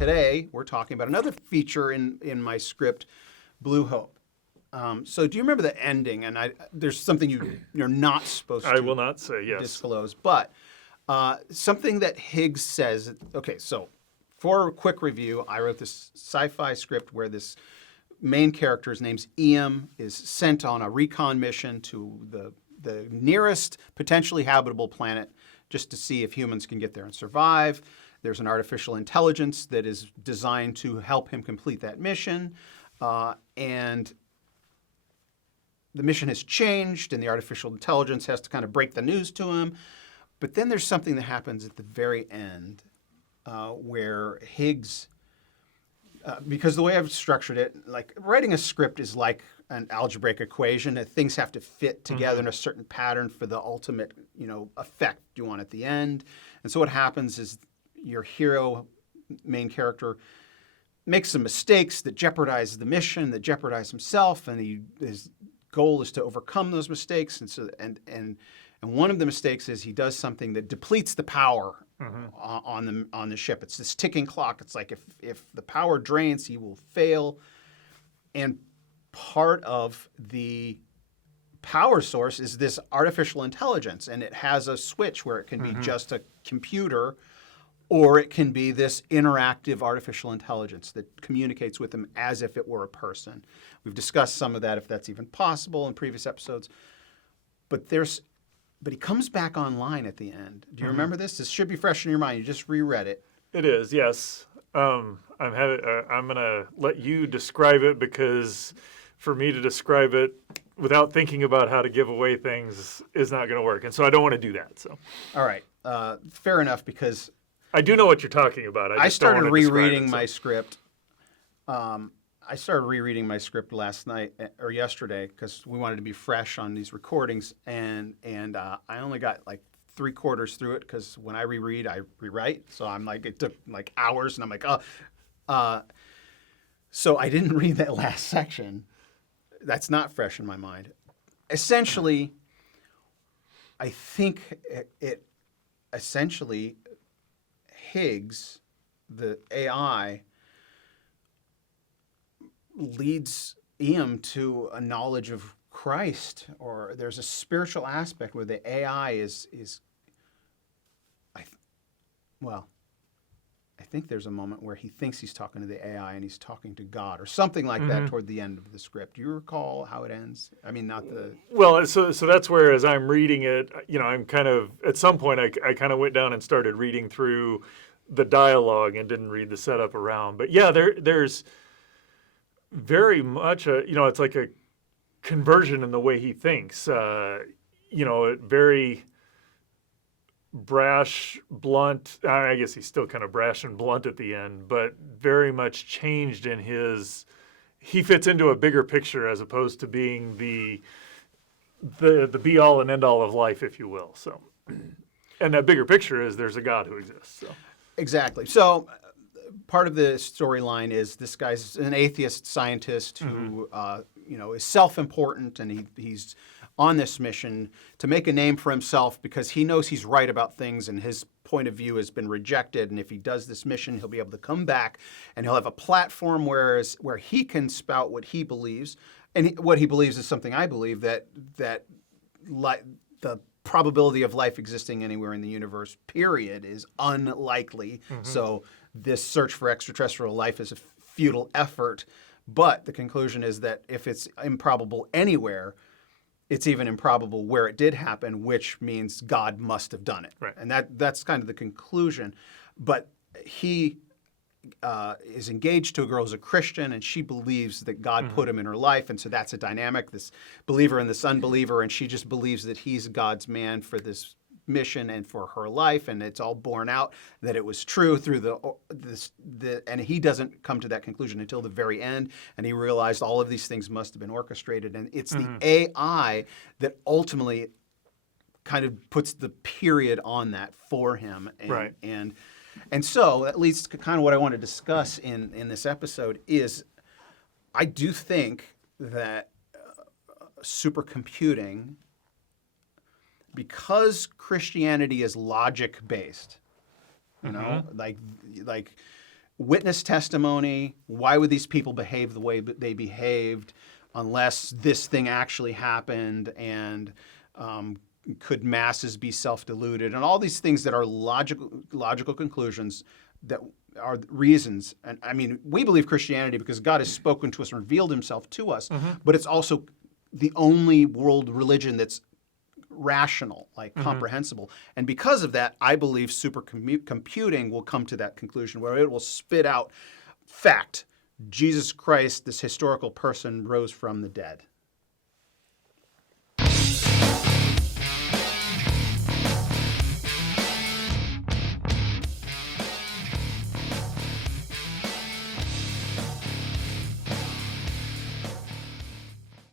today we're talking about another feature in my script, Blue Hope. So do you remember the ending? And there's something you're not supposed to I will not say yes. disclose, but something that Higgs says. Okay, so for a quick review, I wrote this sci-fi script where this main character, his name's Ian, is sent on a recon mission to the nearest potentially habitable planet just to see if humans can get there and survive. There's an artificial intelligence that is designed to help him complete that mission, and the mission has changed, and the artificial intelligence has to kind of break the news to him. But then there's something that happens at the very end where Higgs, because the way I've structured it, like writing a script is like an algebraic equation, that things have to fit together in a certain pattern for the ultimate, effect you want at the end. And so what happens is your hero, main character, makes some mistakes that jeopardize the mission, that jeopardize himself, and his goal is to overcome those mistakes. And one of the mistakes is he does something that depletes the power on the ship. It's this ticking clock. It's like if the power drains, he will fail. And part of the power source is this artificial intelligence, and it has a switch where it can be just a computer, or it can be this interactive artificial intelligence that communicates with him as if it were a person. We've discussed some of that, if that's even possible, in previous episodes. But he comes back online at the end. Do you remember this? This should be fresh in your mind. You just reread it. It is, yes. I'm going to let you describe it, because for me to describe it without thinking about how to give away things is not going to work. And so I don't want to do that. So, all right. Fair enough, because I do know what you're talking about. I started rereading my script. I started rereading my script last night or yesterday because we wanted to be fresh on these recordings, and I only got like 3/4 through it because when I reread, I rewrite. So I'm like, it took like hours, and I'm like, so I didn't read that last section. That's not fresh in my mind. Essentially, I think it essentially Higgs, the AI, leads Ian to a knowledge of Christ, or there's a spiritual aspect where the AI I think there's a moment where he thinks he's talking to the AI and he's talking to God, or something like that toward the end of the script. Do you recall how it ends? I mean, not the... Well, so that's where, as I'm reading it, I'm kind of, at some point, I kind of went down and started reading through the dialogue and didn't read the setup around. But yeah, there's very much it's like a conversion in the way he thinks. Very brash, blunt. I guess he's still kind of brash and blunt at the end, but very much changed in his. He fits into a bigger picture as opposed to being the be all and end all of life, if you will. So, and that bigger picture is there's a God who exists. So. Exactly. So part of the storyline is this guy's an atheist scientist who is self-important, and he's on this mission to make a name for himself because he knows he's right about things and his point of view has been rejected. And if he does this mission, he'll be able to come back and he'll have a platform where he can spout what he believes. And what he believes is something I believe, that the probability of life existing anywhere in the universe, period, is unlikely. So this search for extraterrestrial life is a futile effort. But the conclusion is that if it's improbable anywhere, it's even improbable where it did happen, which means God must have done it. Right. And that's kind of the conclusion. But he is engaged to a girl who's a Christian, and she believes that God put him in her life. And so that's a dynamic, this believer and this unbeliever, and she just believes that he's God's man for this mission and for her life, and it's all borne out that it was true through and he doesn't come to that conclusion until the very end, and he realized all of these things must have been orchestrated, and it's the AI that ultimately kind of puts the period on that for him. And, right. And so at least kind of what I want to discuss in this episode is I do think that supercomputing, because Christianity is logic-based, like witness testimony. Why would these people behave the way they behaved unless this thing actually happened? And could masses be self-deluded? And all these things that are logical conclusions that are reasons. And I mean, we believe Christianity because God has spoken to us and revealed himself to us, but it's also the only world religion that's rational, like comprehensible. And because of that, I believe supercomputing will come to that conclusion where it will spit out fact. Jesus Christ, this historical person, rose from the dead.